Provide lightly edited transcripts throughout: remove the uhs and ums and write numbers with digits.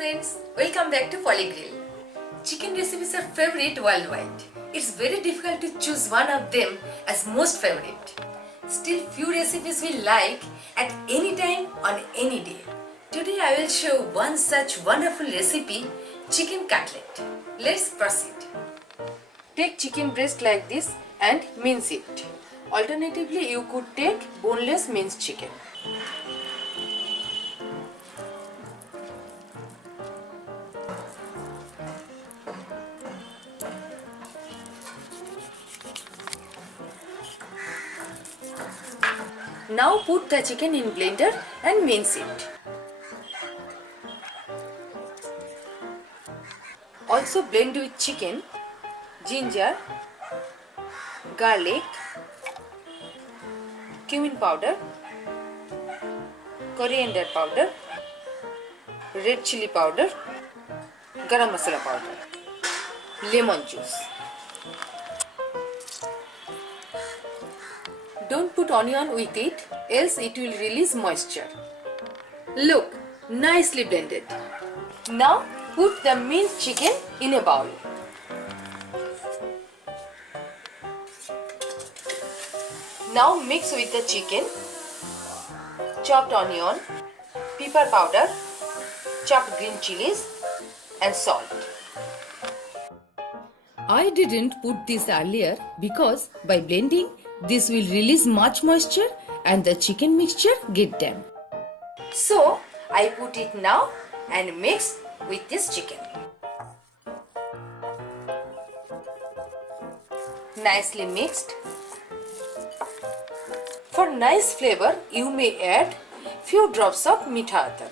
friends, welcome back to PoliGrill. Chicken recipes are favorite worldwide. It's very difficult to choose one of them as most favorite. Still few recipes we like at any time on any day. Today I will show one such wonderful recipe, chicken cutlet. Let's proceed. Take chicken breast like this and mince it. Alternatively, you could take boneless minced chicken. Now put the chicken in blender and mince it. Also blend with chicken, ginger, garlic, cumin powder, coriander powder, red chili powder, Garam Masala powder, lemon juice. Don't put onion with it, else it will release moisture. Look, nicely blended. Now put the minced chicken in a bowl. Now mix with the chicken, chopped onion, pepper powder, chopped green chilies and salt. I didn't put this earlier because by blending this will release much moisture and the chicken mixture get damp. So I put it now and mix with this chicken. Nicely mixed. For nice flavor, you may add few drops of meetha atar.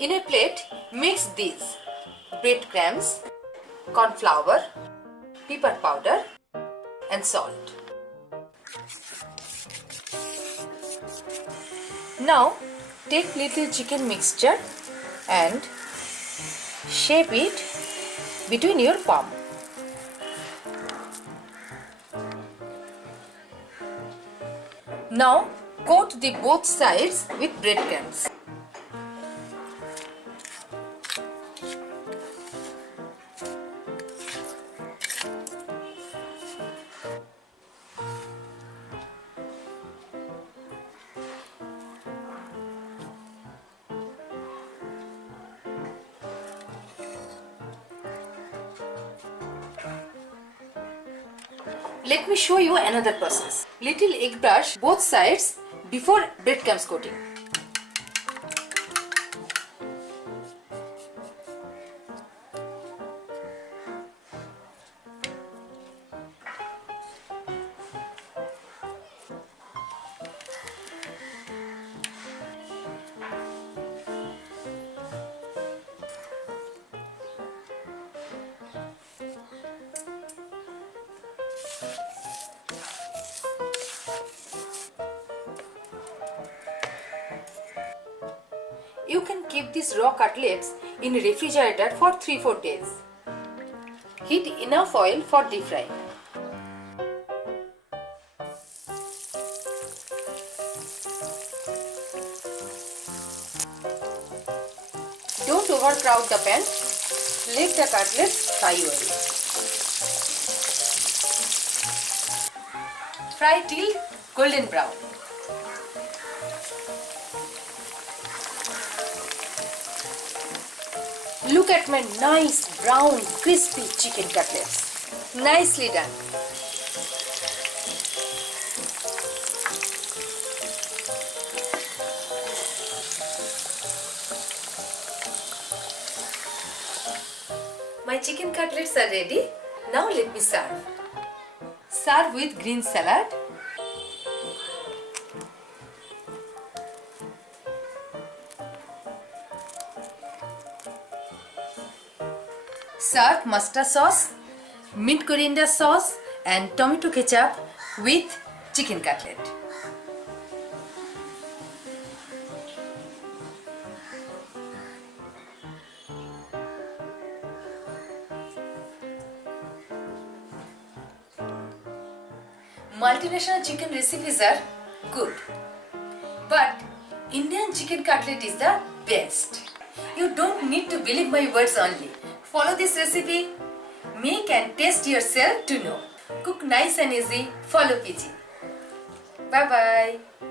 In a plate, mix these breadcrumbs, corn flour, pepper powder and salt. Now take little chicken mixture and shape it between your palm. Now coat the both sides with breadcrumbs. Let me show you another process. Little egg brush both sides before breadcrumbs coating. You can keep these raw cutlets in refrigerator for 3-4 days. Heat enough oil for deep frying. Don't overcrowd the pan. Let the cutlets fry well. Fry till golden brown. Look at my nice brown crispy chicken cutlets. Nicely done. My chicken cutlets are ready. Now let me serve. Serve with green salad. Serve mustard sauce, mint coriander sauce and tomato ketchup with chicken cutlet. multinational chicken recipes are good, but Indian chicken cutlet is the best. You don't need to believe my words only. Follow this recipe, make and taste yourself to know. Cook nice and easy, follow PG. Bye bye.